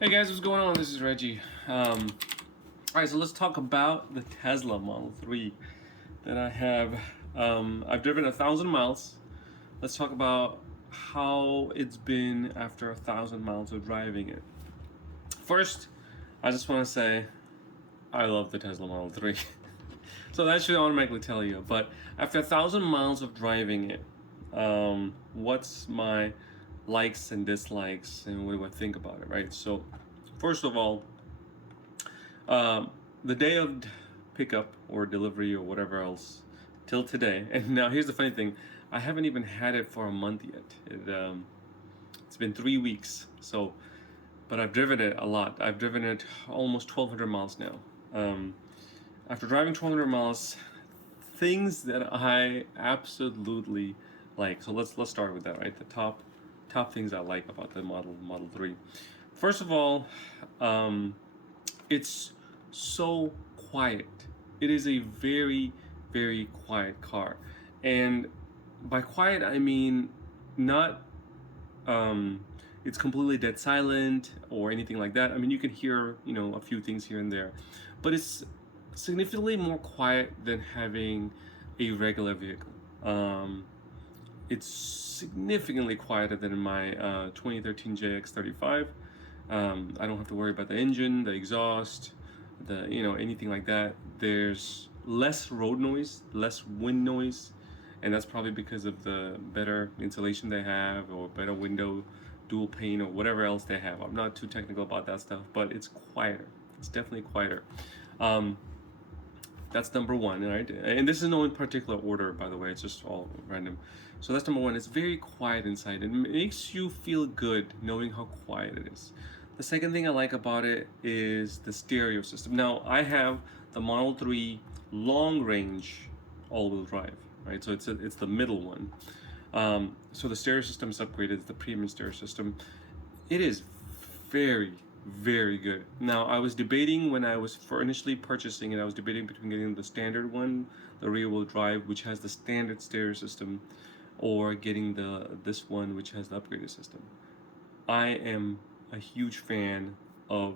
Hey guys, what's going on? This is Reggie. Alright, so let's talk about the Tesla Model 3 that I have. I've driven 1,000 miles. Let's talk about how it's been after 1,000 miles of driving it. First, I just want to say I love the Tesla Model 3. So that should automatically tell you. But after 1,000 miles of driving it, what's my likes and dislikes and what do I think about it, right? So first of all, um, the day of pickup or delivery or whatever else till today, and now here's the funny thing, I haven't even had it for a month yet. It's been 3 weeks, so but I've driven it a lot. I've driven it almost 1,200 miles now. After driving 1,200 miles, things that I absolutely like. So let's start with that, right? The top things I like about the Model 3. First of all, it's so quiet. It is a very, very quiet car. And by quiet, I mean not it's completely dead silent or anything like that. I mean, you can hear, a few things here and there, but it's significantly more quiet than having a regular vehicle. It's significantly quieter than my 2013 JX35. I don't have to worry about the engine, the exhaust, anything like that. There's less road noise, less wind noise, and that's probably because of the better insulation they have or better window dual pane or whatever else they have. I'm not too technical about that stuff, but it's quieter. It's definitely quieter. Um, that's number one, right? And this is no in particular order, by the way. It's just all random. So that's number one. It's very quiet inside. It makes you feel good knowing how quiet it is. The second thing I like about it is the stereo system. Now, I have the Model 3 long range all-wheel drive, right? So it's the middle one. So the stereo system is upgraded. It's the premium stereo system. It is very, very good. Now, I was debating when I was for initially purchasing it, I was debating between getting the standard one, the rear-wheel drive, which has the standard stereo system, or getting this one, which has the upgraded system. I am a huge fan of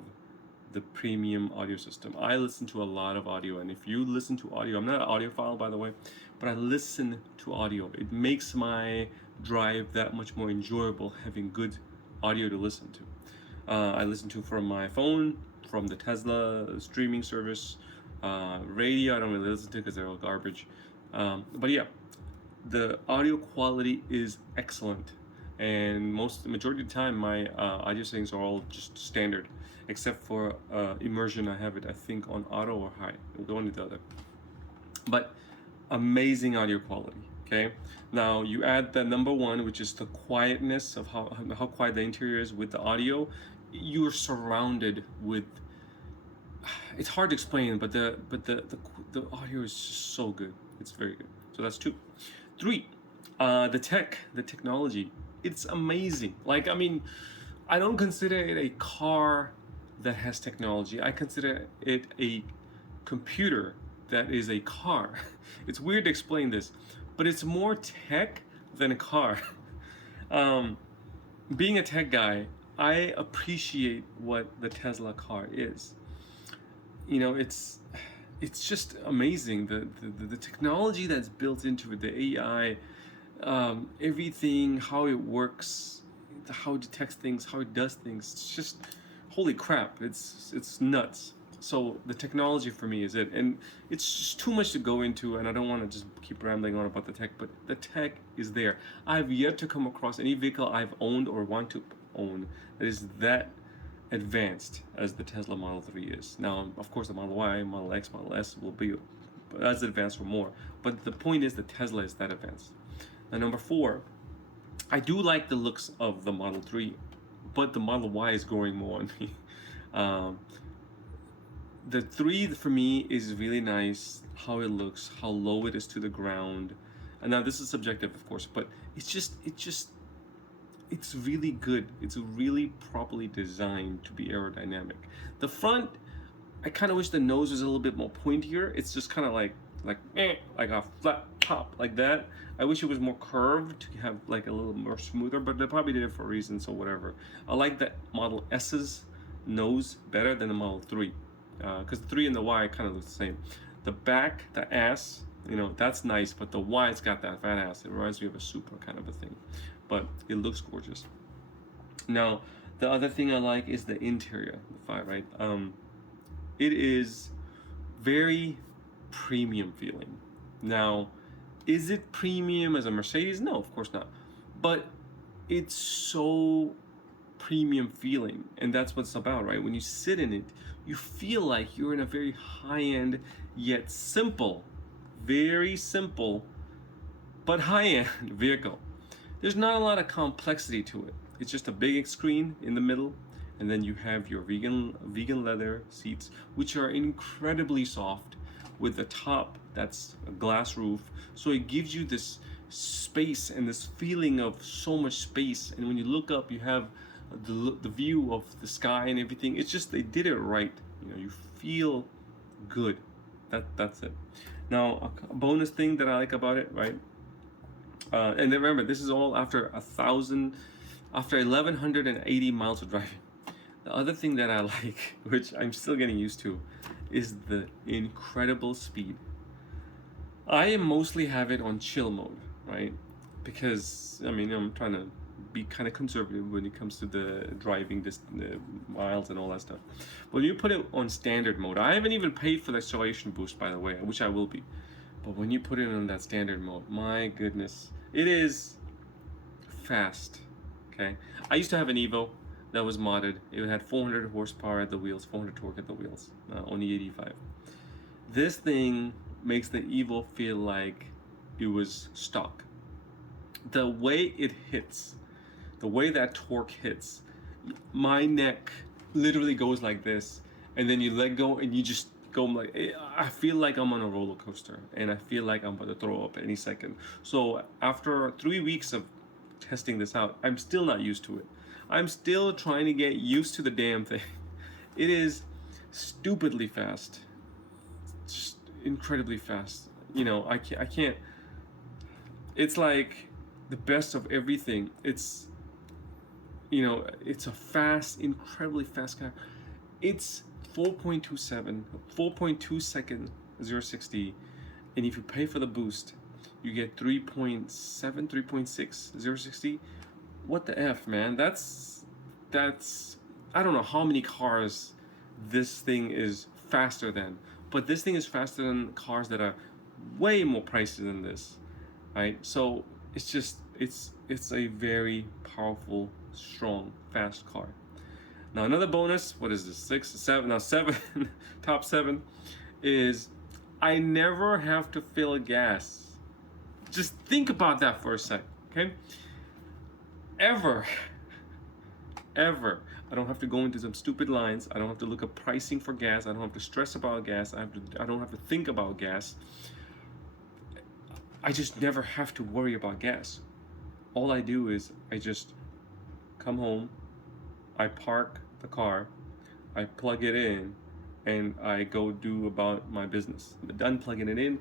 the premium audio system. I listen to a lot of audio, and if you listen to audio, I'm not an audiophile, by the way, but I listen to audio. It makes my drive that much more enjoyable having good audio to listen to. I listen to from my phone, from the Tesla streaming service, radio. I don't really listen to because they're all garbage. But yeah, the audio quality is excellent, and the majority of the time my audio settings are all just standard, except for immersion. I have it, I think, on auto or high, one or the other. But amazing audio quality. Okay, now you add the number one, which is the quietness of how quiet the interior is with the audio. You're surrounded with, it's hard to explain, but the audio is just so good. It's very good. So that's two. Three, the technology. It's amazing. Like, I mean, I don't consider it a car that has technology. I consider it a computer that is a car. It's weird to explain this, but it's more tech than a car. Being a tech guy, I appreciate what the Tesla car is. It's just amazing, the technology that's built into it, the AI, everything, how it works, how it detects things, how it does things. It's just holy crap. It's nuts. So the technology for me is it, and it's just too much to go into, and I don't want to just keep rambling on about the tech, but the tech is there. I've yet to come across any vehicle I've owned or want to own that is that advanced as the Tesla Model 3 is. Now, of course, the Model Y, Model X, Model S will be as advanced or more, but the point is that Tesla is that advanced. Now, number four, I do like the looks of the Model 3, but the Model Y is growing more on me. The 3 for me is really nice, how it looks, how low it is to the ground. And now this is subjective, of course, but it's really good. It's really properly designed to be aerodynamic. The front, I kind of wish the nose was a little bit more pointier. It's just kind of like a flat top like that. I wish it was more curved to have like a little more smoother, but they probably did it for a reason, so whatever. I like that Model S's nose better than the Model 3, because the 3 and the Y kind of look the same. The back, the ass, that's nice, but the Y's got that fat ass. It reminds me of a Supra kind of a thing, but it looks gorgeous. Now, the other thing I like is the interior, the 5, right? It is very premium feeling. Now, is it premium as a Mercedes? No, of course not. But it's so premium feeling, and that's what it's about, right? When you sit in it, you feel like you're in a very high-end yet simple, very simple but high-end vehicle. There's not a lot of complexity to it. It's just a big screen in the middle, and then you have your vegan leather seats, which are incredibly soft, with the top that's a glass roof, so it gives you this space and this feeling of so much space. And when you look up, you have the view of the sky and everything. It's just they did it right. You feel good. That's it. Now, a bonus thing that I like about it, right? And then remember, this is all after 1,180 miles of driving. The other thing that I like, which I'm still getting used to, is the incredible speed. I mostly have it on chill mode, right? Because I'm trying to be kind of conservative when it comes to the driving miles and all that stuff. When you put it on standard mode, I haven't even paid for the acceleration boost, by the way, which I will be. But when you put it on that standard mode, my goodness, it is fast. Okay, I used to have an Evo that was modded. It had 400 horsepower at the wheels, 400 torque at the wheels, only 85. This thing makes the Evo feel like it was stock. The way it hits, the way that torque hits, my neck literally goes like this, and then you let go and you just go like, I feel like I'm on a roller coaster, and I feel like I'm about to throw up any second. So after 3 weeks of testing this out, I'm still not used to it. I'm still trying to get used to the damn thing. It is stupidly fast, just incredibly fast. I can't. It's like the best of everything. It's a fast, incredibly fast car. It's 4.2 second 0-60, and if you pay for the boost, you get 3.7, 3.6 0-60. What the F, man? That's I don't know how many cars this thing is faster than, but this thing is faster than cars that are way more pricey than this, right? So it's a very powerful, strong, fast car. Now another bonus, what is this, 6, 7, now 7, top 7, is I never have to fill gas. Just think about that for a sec, okay? Ever. I don't have to go into some stupid lines. I don't have to look up pricing for gas. I don't have to stress about gas. I don't have to think about gas. I just never have to worry about gas. All I do is I just come home, I park the car, I plug it in, and I go do about my business. But done plugging it in,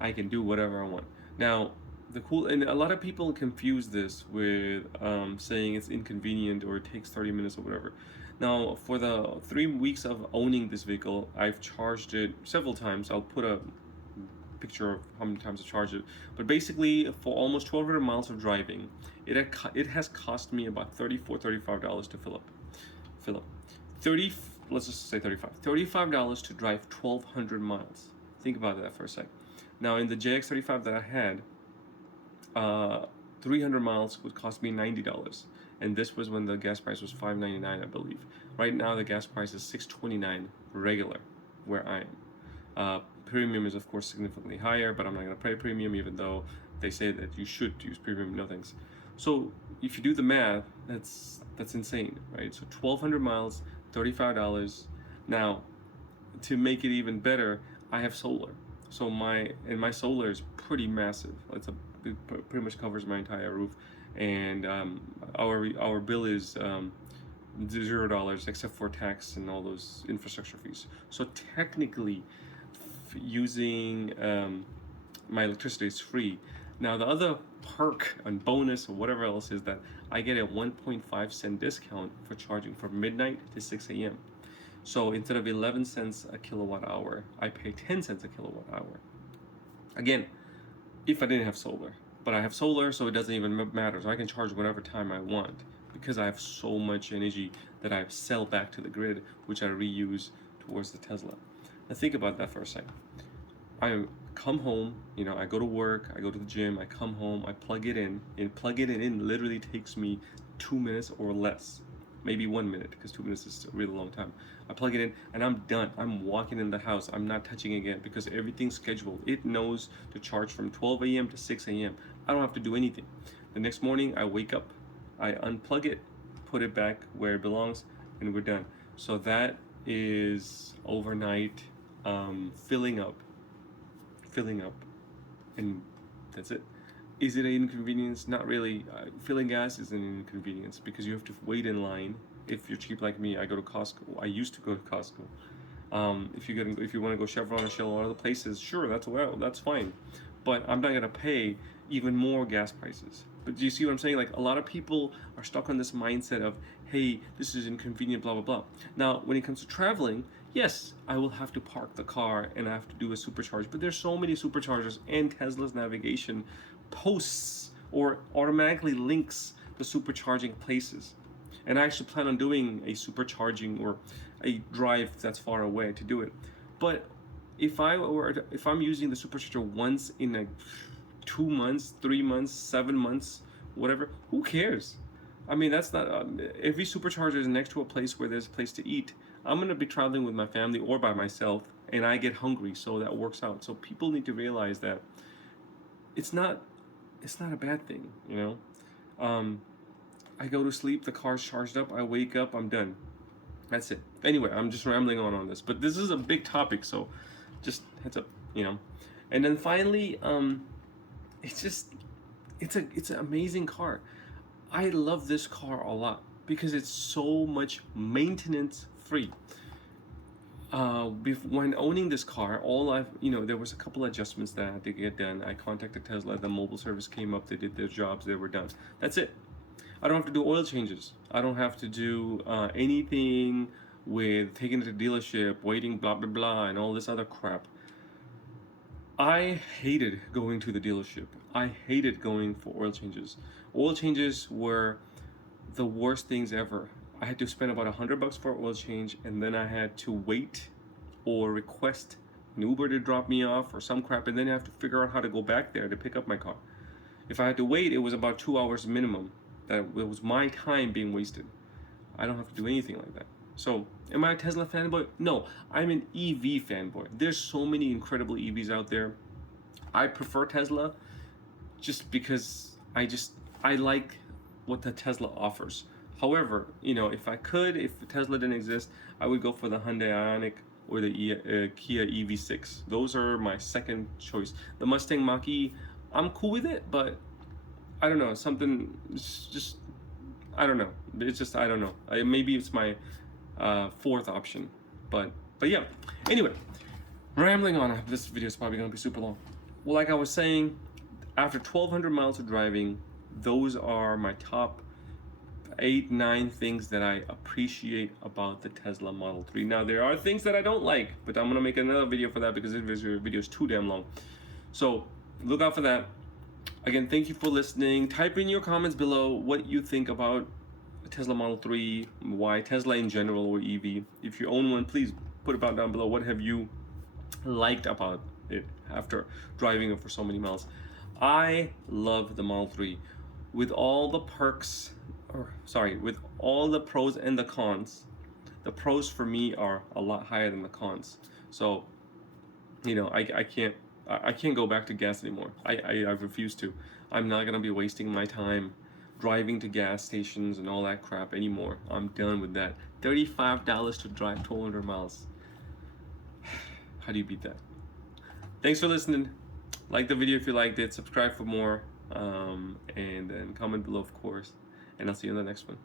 I can do whatever I want. Now, and a lot of people confuse this with saying it's inconvenient or it takes 30 minutes or whatever. Now, for the 3 weeks of owning this vehicle, I've charged it several times. I'll put a picture of how many times I charged it. But basically, for almost 1,200 miles of driving, it has cost me about $35 to fill up. 30, let's just say 35. $35 to drive 1,200 miles. Think about that for a sec. Now, in the JX35 that I had, 300 miles would cost me $90, and this was when the gas price was $5.99, I believe. Right now the gas price is $6.29 regular where I am. Premium is of course significantly higher, but I'm not going to pay premium, even though they say that you should use premium. No thanks. So if you do the math, that's insane, right? So 1,200 miles, $35. Now, to make it even better, I have solar. So my solar is pretty massive. It pretty much covers my entire roof, and our bill is $0 except for tax and all those infrastructure fees. So technically, using my electricity is free. Now the other perk and bonus or whatever else is that I get a 1.5 cent discount for charging from midnight to 6 a.m. So instead of 11 cents a kilowatt hour, I pay 10 cents a kilowatt hour. Again, if I didn't have solar. But I have solar, so it doesn't even matter. So I can charge whatever time I want because I have so much energy that I sell back to the grid, which I reuse towards the Tesla. Now think about that for a second. I come home, I go to work, I go to the gym, I come home, I plug it in, and plug it in literally takes me 2 minutes or less. Maybe 1 minute, because 2 minutes is a really long time. I plug it in and I'm done. I'm walking in the house. I'm not touching again because everything's scheduled. It knows to charge from 12 a.m. to 6 a.m. I don't have to do anything. The next morning I wake up, I unplug it, put it back where it belongs, and we're done. So that is overnight filling up, and that's it. Is it an inconvenience? Not really. Filling gas is an inconvenience because you have to wait in line. If you're cheap like me, I go to Costco. I used to go to Costco. If you want to go Chevron or Shell or other places, sure, that's fine. But I'm not gonna pay even more gas prices. But do you see what I'm saying? Like a lot of people are stuck on this mindset of, hey, this is inconvenient, blah blah blah. Now, when it comes to traveling, yes, I will have to park the car and I have to do a supercharge. But there's so many superchargers, and Tesla's navigation posts or automatically links the supercharging places. And I actually plan on doing a supercharging or a drive that's far away to do it. But if I'm using the supercharger once in 2 months, 3 months, 7 months, whatever, who cares? I mean, that's not every supercharger is next to a place where there's a place to eat. I'm gonna be traveling with my family or by myself, and I get hungry, so that works out. So people need to realize that it's not a bad thing, I go to sleep, the car's charged up, I wake up, I'm done. That's it. Anyway, I'm just rambling on this, but this is a big topic, so just heads up. And then finally, it's an amazing car. I love this car a lot because it's so much maintenance free. When owning this car, there was a couple adjustments that I had to get done. I contacted Tesla, the mobile service came up, they did their jobs, they were done. That's it. I don't have to do oil changes. I don't have to do anything with taking it to the dealership, waiting, blah, blah, blah, and all this other crap. I hated going to the dealership. I hated going for oil changes. Oil changes were the worst things ever. I had to spend about $100 for oil change, and then I had to wait or request an Uber to drop me off or some crap, and then I have to figure out how to go back there to pick up my car. If I had to wait, it was about 2 hours minimum. That it was my time being wasted. I don't have to do anything like that. So, am I a Tesla fanboy? No, I'm an EV fanboy. There's so many incredible EVs out there. I prefer Tesla just because I like what the Tesla offers. However, if Tesla didn't exist, I would go for the Hyundai Ioniq or the Kia EV6. Those are my second choice. The Mustang Mach-E, I'm cool with it, but I don't know, I don't know. I don't know. Maybe it's my fourth option, but yeah. Anyway, rambling on. This video is probably gonna be super long. Well, like I was saying, after 1,200 miles of driving, those are my top 8-9 things that I appreciate about the Tesla Model 3. Now, there are things that I don't like, but I'm gonna make another video for that because this video is too damn long. So look out for that. Again, thank you for listening. Type in your comments below what you think about Tesla Model 3, why Tesla in general or EV. If you own one, please put it down below. What have you liked about it after driving it for so many miles? I love the Model 3 with all the perks, with all the pros and the cons. The pros for me are a lot higher than the cons. So, I can't go back to gas anymore. I refuse to. I'm not gonna be wasting my time driving to gas stations and all that crap anymore. I'm done with that. $35 to drive 1,200 miles. How do you beat that? Thanks for listening. Like the video if you liked it. Subscribe for more. And then comment below, of course. And I'll see you in the next one.